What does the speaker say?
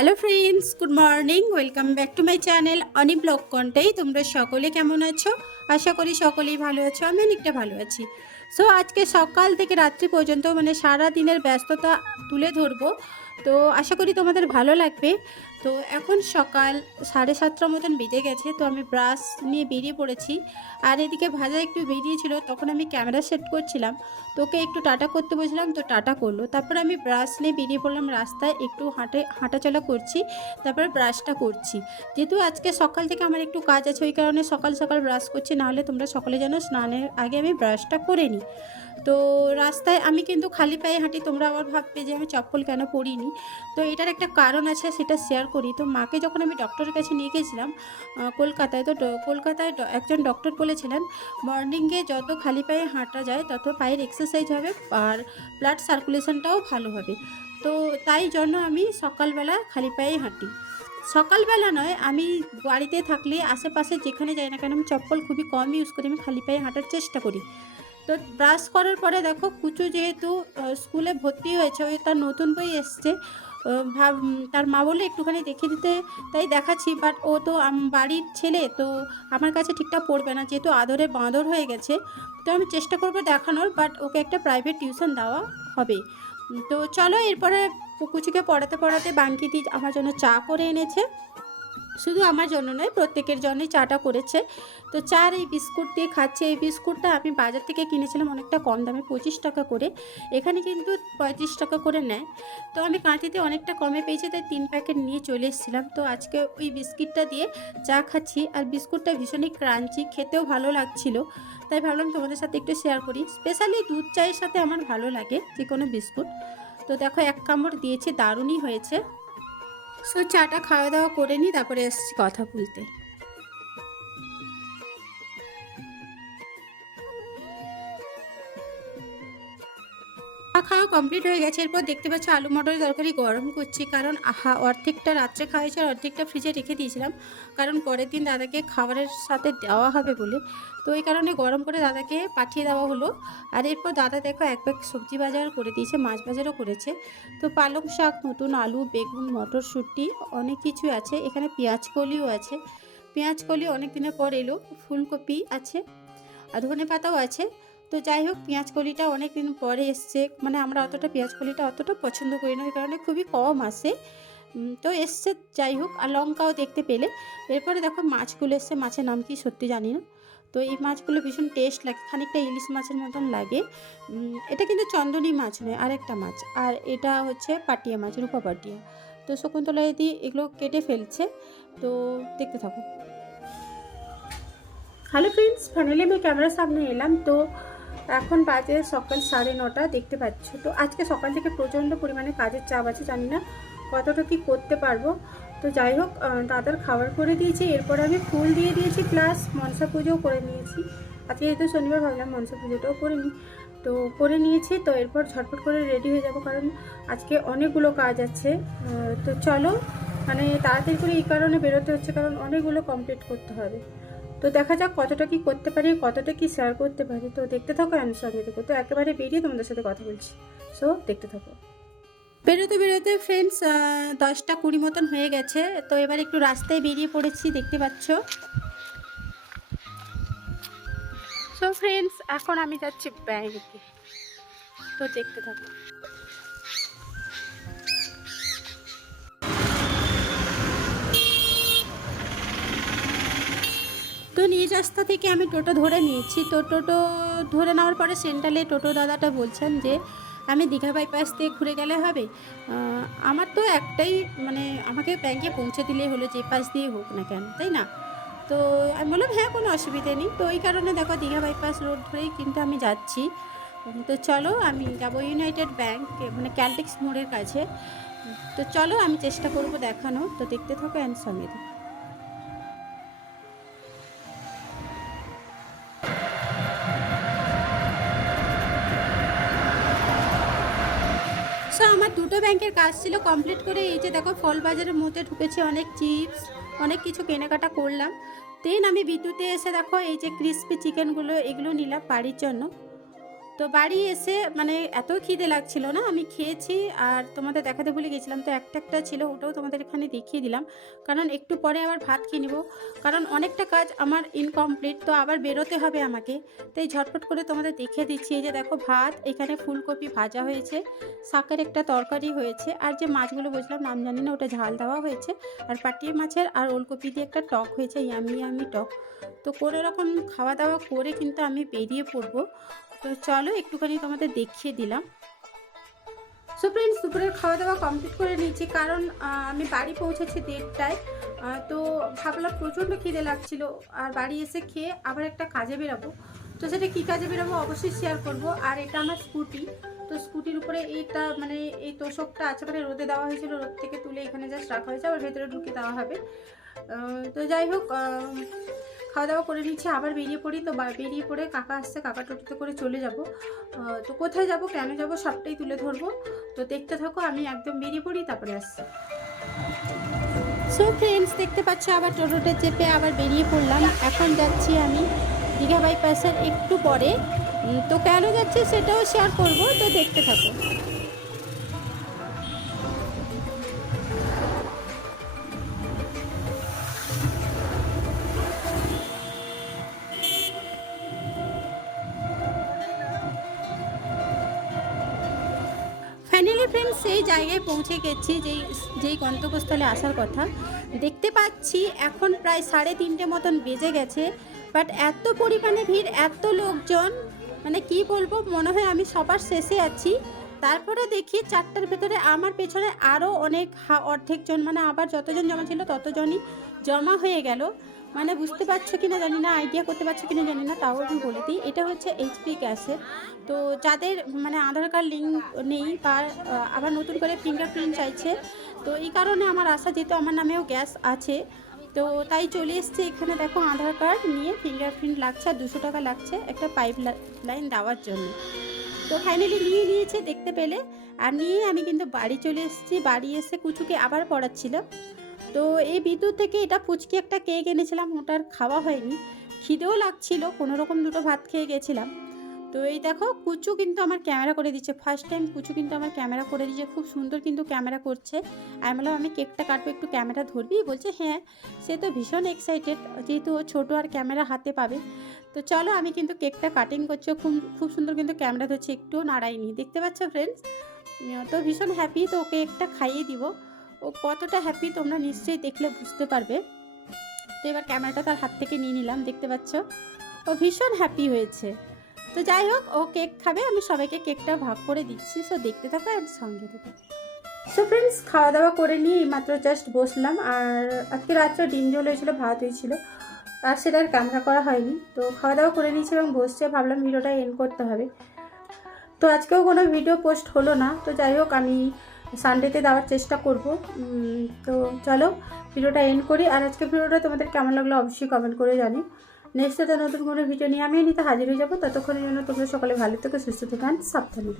Hello friends, good morning, welcome back to my channel Oni blog কন্টেই। তোমরা সকলে কেমন আছো? আশা করি সকলেই ভালো আছো, আমি অনেকটা ভালো আছি। সো আজকে সকাল থেকে রাত্রি পর্যন্ত মানে সারা দিনের ব্যস্ততা তুলে ধরবো। তো, আশা করি তোমাদের ভালো লাগবে। তো এখন সকাল সাড়ে সাতটার মতন বেজে গেছে, তো আমি ব্রাশ নিয়ে বেরিয়ে পড়েছি। আর এদিকে ভাজা একটু বেরিয়েছিল, তখন আমি ক্যামেরা সেট করছিলাম। তোকে একটু টাটা করতে বসলাম তো টাটা করল। তারপর আমি ব্রাশ নিয়ে বেরিয়ে পড়লাম রাস্তায়, একটু হাঁটে, হাঁটাচলা করছি, তারপর ব্রাশটা করছি। যেহেতু আজকে সকাল থেকে আমার একটু কাজ আছে, ওই কারণে সকাল সকাল ব্রাশ করছি নাহলে তোমরা সকালে যেন স্নানের আগে আমি ব্রাশটা করে নিই। তো রাস্তায় আমি কিন্তু খালি পায়ে হাঁটি, তোমরা আবার ভাববে যে আমি চপ্পল কেন পরিনি? তো এটার একটা কারণ আছে, সেটা শেয়ার করি। তো মাকে যখন আমি ডক্টরের কাছে নিয়ে গেছিলাম কলকাতায়, তো কলকাতায় একজন ডক্টর বলেছিলেন মর্নিংয়ে যত খালি পায়ে হাঁটা যায়, তত পায়ের এক্সারসাইজ হবে আর ব্লাড সার্কুলেশনটাও ভালো হবে। তো তাই জন্য আমি সকালবেলা খালি পায়ে হাঁটি। সকালবেলা নয়, আমি বাড়িতে থাকলে আশেপাশে যেখানে যাই না কেন, আমি চপ্পল খুবই কম ইউজ করি, আমি খালি পায়ে হাঁটার চেষ্টা করি। তো ব্রাশ করার পরে দেখো, কুচু যেহেতু স্কুলে ভর্তি হয়েছে ওই তার নতুন বই এসছে ভাব তার মা বলে একটুখানি দেখে দিতে তাই দেখাচ্ছি বাট ও তো বাড়ির ছেলে, তো আমার কাছে ঠিকঠাক পড়বে না, যেহেতু আদরে বাঁদর হয়ে গেছে, তো আমি চেষ্টা করব দেখানোর বাট ওকে একটা প্রাইভেট টিউশন দেওয়া হবে। তো চলো এরপরে কুচুকে পড়াতে পড়াতে বাঙ্কি দি আমার জন্য চা করে এনেছে। শুধু আমার জন্য নয়, প্রত্যেকের জন্যই চাটা করেছে। তো চার এই বিস্কুট দিয়ে খাচ্ছে। এই বিস্কুটটা আমি বাজার থেকে কিনেছিলাম অনেকটা কম দামে, পঁচিশ টাকা করে। এখানে কিন্তু পঁয়ত্রিশ টাকা করে নেয়। তো আমি কাঁটিতে অনেকটা কমে পেয়েছি, তাই তিন প্যাকেট নিয়ে চলে এসেছিলাম। তো আজকে ওই বিস্কিটটা দিয়ে চা খাচ্ছি। আর বিস্কুটটা ভীষণই ক্রাঞ্চি, খেতেও ভালো লাগছিল। তাই ভাবলাম তোমাদের সাথে একটু শেয়ার করি। স্পেশালি দুধ চায়ের সাথে আমার ভালো লাগে যে কোনো বিস্কুট। তো দেখো এক কামড় দিয়েছে, দারুণই হয়েছে। সো চাটা খাওয়া দাওয়া করে নিই তারপরে এসছি কথা বলতে। খাওয়া কমপ্লিট হয়ে গেছে। এরপর দেখতে পাচ্ছ আলু মটরের তরকারি গরম করছি কারণ আহা, অর্ধেকটা রাত্রে খাওয়া আর অর্ধেকটা ফ্রিজে রেখে দিয়েছিলাম। কারণ পরের দিন দাদাকে খাবারের সাথে দেওয়া হবে বলে। তো এই কারণে গরম করে দাদাকে পাঠিয়ে দেওয়া হলো। আর এরপর দাদা দেখো এক ব্যাগ সবজি বাজার করে দিয়েছে, মাছ বাজারও করেছে। তো পালং শাক, নতুন আলু, বেগুন, মটরশুঁটি অনেক কিছু আছে। এখানে পেঁয়াজ কলিও আছে। পেঁয়াজ কলি অনেক দিনের পর এলো, ফুলকপি আছে আর ধনে পাতাও আছে। তো যাই হোক, পেঁয়াজ কলিটা অনেক দিন পরে এসছে। মানে আমরা অতটা পেঁয়াজ কলিটা অতটা পছন্দ করি না কারণে খুবই কম আসে। তো এসছে, যাই হোক, আর লঙ্কাও দেখতে পেলে। এরপরে দেখো মাছগুলো এসছে, মাছের নাম কি সত্যি জানি না। তো এই মাছগুলো ভীষণ টেস্ট লাগে, খানিকটা ইলিশ মাছের মতন লাগে। এটা কিন্তু চন্দনী মাছ নয়, আরেকটা মাছ। আর এটা হচ্ছে পাটিয়া মাছ, রূপা পাটিয়া। তো শকুন্তলা দিদি এগুলো কেটে ফেলছে, তো দেখতে থাকো। হ্যালো ফ্রেন্ডস ফাইনালি আমি ক্যামেরার সামনে এলাম, তো এখন বাজে সকাল সাড়ে নটা, দেখতে পাচ্ছ। তো আজকে সকাল থেকে প্রচণ্ড পরিমাণে কাজের চাপ আছে, জানি না কতটা কি করতে পারব। তো যাই হোক দাদার খাবার করে দিয়েছি, এরপর আমি ফুল দিয়ে দিয়েছি প্লাস মনসা পুজোও করে নিয়েছি। আজকে যেহেতু শনিবার, ভাবলাম মনসা পুজোটাও করে নিই। তো করে নিয়েছি, তো এরপর ঝটপট করে রেডি হয়ে যাব, কারণ আজকে অনেকগুলো কাজ আছে। তো চলো মানে তাড়াতাড়ি করে এই কারণে বেরোতে হচ্ছে, কারণ অনেকগুলো কমপ্লিট করতে হবে। তো দেখা যাক কতটা কি করতে পারি, কতটা কি শেয়ার করতে পারি। তো দেখতে থাকো আমি সঙ্গে দেখো তো একেবারে বেরিয়ে তোমাদের সাথে কথা বলছি। সো দেখতে থাকো। বেরোতে বেরোতে ফ্রেন্ডস দশটা কুড়ি মতন হয়ে গেছে। তো এবার একটু রাস্তায় বেরিয়ে পড়েছি, দেখতে পাচ্ছ। সো ফ্রেন্ডস এখন আমি যাচ্ছি ব্যাংকে তো দেখতে থাকো। তো নিজ রাস্তা থেকে আমি টোটো ধরে নিয়েছি। তো টোটো ধরে নেওয়ার পরে সেন্ট্রালে টোটো দাদাটা বলছেন যে, আমি দীঘা বাইপাস দিয়ে ঘুরে গেলে হবে? আমার তো একটাই মানে আমাকে ব্যাংকে পৌঁছে দিলেই হলো, যে পাশ দিয়ে হোক না কেন, তাই না? তো আমি বললাম হ্যাঁ কোনো অসুবিধে নেই। তো ওই কারণে দেখো দীঘা বাইপাস রোড ধরেই কিন্তু আমি যাচ্ছি। তো চলো, আমি যাব ইউনাইটেড ব্যাংক মানে ক্যালটেক্স মোড়ের কাছে। তো চলো, আমি চেষ্টা করব দেখানো তো দেখতে থাকো অ্যান্ড সঙ্গে থাকো। সো আমার দুটো ব্যাংকের কাজ ছিল কমপ্লিট করে এই যে দেখো, ফল বাজারের মধ্যে ঢুকেছি, অনেক চিপস, অনেক কিছু কেনাকাটা করলাম। দেন আমি বিদ্যুতে এসে দেখো, এই যে ক্রিস্পি চিকেনগুলো এগুলো নিলাম বাড়ির জন্য। তো বাড়ি এসে মানে এত খিদে লাগছিল না, আমি খেয়েছি আর তোমাদের দেখাতে ভুলে গেছিলাম, তো একটা একটা ছিল ওটাও তোমাদের এখানে দেখিয়ে দিলাম। কারণ একটু পরে আবার ভাত খেয়ে নেব, কারণ অনেকটা কাজ আমার ইনকমপ্লিট তো আবার বেরোতে হবে আমাকে। তাই ঝটপট করে তোমাদের দেখিয়ে দিচ্ছি, এই যে দেখো ভাত, এখানে ফুলকপি ভাজা হয়েছে, শাকের একটা তরকারি হয়েছে, আর যে মাছগুলো বুঝলাম নাম জানি না, ওটা ঝাল দেওয়া হয়েছে, আর পাটিয়ে মাছের আর ওলকপি দিয়ে একটা টক হয়েছে, ইয়ামি ইয়ামি টক। তো কোনো রকম খাওয়া দাওয়া করে কিন্তু আমি বেরিয়ে পড়ব। তো চলো একটুখানি তোমাদের দেখিয়ে দিলাম। সো ফ্রেন্ডস দুপুরের খাওয়া দাওয়া কমপ্লিট করে নিয়েছি, কারণ আমি বাড়ি পৌঁছেছি দেড়টায়। তো ভাবলাম প্রচণ্ড খিদে লাগছিল, আর বাড়ি এসে খেয়ে আবার একটা কাজে বেরাবো। তো সেটা কী কাজে বেরাবো অবশ্যই শেয়ার করব, আর এটা আমার স্কুটি তো স্কুটির উপরে এইটা মানে এই তোষকটা আছে মানে রোদে দেওয়া হয়েছিল, রোদ থেকে তুলে এখানে জাস্ট রাখা হয়েছে, আবার ভেতরে ঢুকে দেওয়া হবে। তো যাই হোক খাওয়া দাওয়া করে নিচ্ছি, আবার বেরিয়ে পড়ি। তো বেরিয়ে পড়ে কাকা আসছে, কাকা টোটোতে করে চলে যাব। তো কোথায় যাব, কেন যাব সবটাই তুলে ধরবো। তো দেখতে থাকো, আমি একদম বেরিয়ে পড়ি, তারপরে আসছি। সো ফ্রেন্ডস দেখতে পাচ্ছ আবার টোটোতে চেপে আবার বেরিয়ে পড়লাম। এখন যাচ্ছি আমি দীঘা বাইপাসের একটু পরে। তো কেন যাচ্ছে সেটাও শেয়ার করব, তো দেখতে থাকো। সেই জায়গায় পৌঁছে গেছি, যেই যেই গন্তব্যস্থলে আসার কথা। দেখতে পাচ্ছি এখন প্রায় সাড়ে তিনটে মতন বেজে গেছে বাট এত পরিমাণে ভিড়, এত লোকজন মানে কি বলব, মনে হয় আমি সবার শেষে আছি। তারপরে দেখি চারটার ভেতরে আমার পেছনে আরও অনেক হা- অর্ধেক মানে আবার যতজন জমা ছিল ততজনই জমা হয়ে গেল। মানে বুঝতে পারছ কিনা জানি না আইডিয়া করতে পারছ কিনা জানি না, তাও আমি বলে দিই। এটা হচ্ছে এইচপি গ্যাসের তো যাদের মানে আধার কার্ড লিঙ্ক নেই বা আবার নতুন করে ফিঙ্গারপ্রিন্ট চাইছে, তো এই কারণে আমার আশা, যেহেতু আমার নামেও গ্যাস আছে, তো তাই চলে এসছে এখানে দেখো আধার কার্ড নিয়ে ফিঙ্গারপ্রিন্ট লাগছে আর দুশো টাকা লাগছে একটা পাইপ লাইন দেওয়ার জন্য। তো ফাইনালি নিয়ে নিয়েছে দেখতে পেলে, আর নিয়ে আমি কিন্তু বাড়ি চলে এসেছি, বাড়ি এসে কুচুকে আবার পড়াচ্ছিলাম। তো এই বিদ্যুৎ থেকে এটা ফুচকি একটা কেক এনেছিলাম, ওটার খাওয়া হয়নি। খিদেও লাগছিল কোনো রকম দুটো ভাত খেয়ে গেছিলাম। তো এই দেখো, কুচু কিন্তু আমার ক্যামেরা করে দিচ্ছে। ফার্স্ট টাইম কুচু কিন্তু আমার ক্যামেরা করে দিচ্ছে, খুব সুন্দর কিন্তু ক্যামেরা করছে। আমি বললাম, আমি কেকটা কাটবো, একটু ক্যামেরা ধরবি? বলছে হ্যাঁ। সে তো ভীষণ এক্সাইটেড যেহেতু ও ছোটো আর ক্যামেরা হাতে পাবে। তো চলো, আমি কিন্তু কেকটা কাটিং করছি খুব খুব সুন্দর কিন্তু ক্যামেরা ধরছে, একটুও নাড়াইনি দেখতে পাচ্ছ ফ্রেন্ডস তো ভীষণ হ্যাপি তো ওকে একটা খাইয়ে দিব। ও কতটা হ্যাপি তোমরা নিশ্চয়ই দেখলে বুঝতে পারবে। তো এবার ক্যামেরাটা তার হাত থেকে নিয়ে নিলাম, দেখতে পাচ্ছ? ও ভীষণ হ্যাপি হয়েছে। তো যাই হোক, ও কেক খাবে, আমি সবাইকে কেকটা ভাগ করে দিচ্ছি। সো দেখতে থাকো আর সঙ্গে থাকো। সো ফ্রেন্ডস খাওয়া দাওয়া করে নিয়ে এইমাত্র জাস্ট বসলাম। আর আজকে রাত্রে ডিম ঝোল হয়েছিল, ভাত হয়েছিল। আর সেটা আর ক্যামেরা করা হয়নি। তো খাওয়া দাওয়া করে নিয়েছি এবং বসছে। ভাবলাম ভিডিওটা এন্ড করতে হবে। তো আজকেও কোনো ভিডিও পোস্ট হলো না। তো যাই হোক, আমি সানডেতে দেওয়ার চেষ্টা করব। তো চলো, ভিডিওটা এন্ড করি। আর আজকে ভিডিওটা তোমাদের কেমন লাগল অবশ্যই কমেন্ট করে জানি নেক্সট নতুন কোনো ভিডিও নিয়ে আমি নিতে হাজির হয়ে যাব। ততক্ষণের জন্য তোমরা সকলে ভালো থেকে, সুস্থ থেকে সাবধানে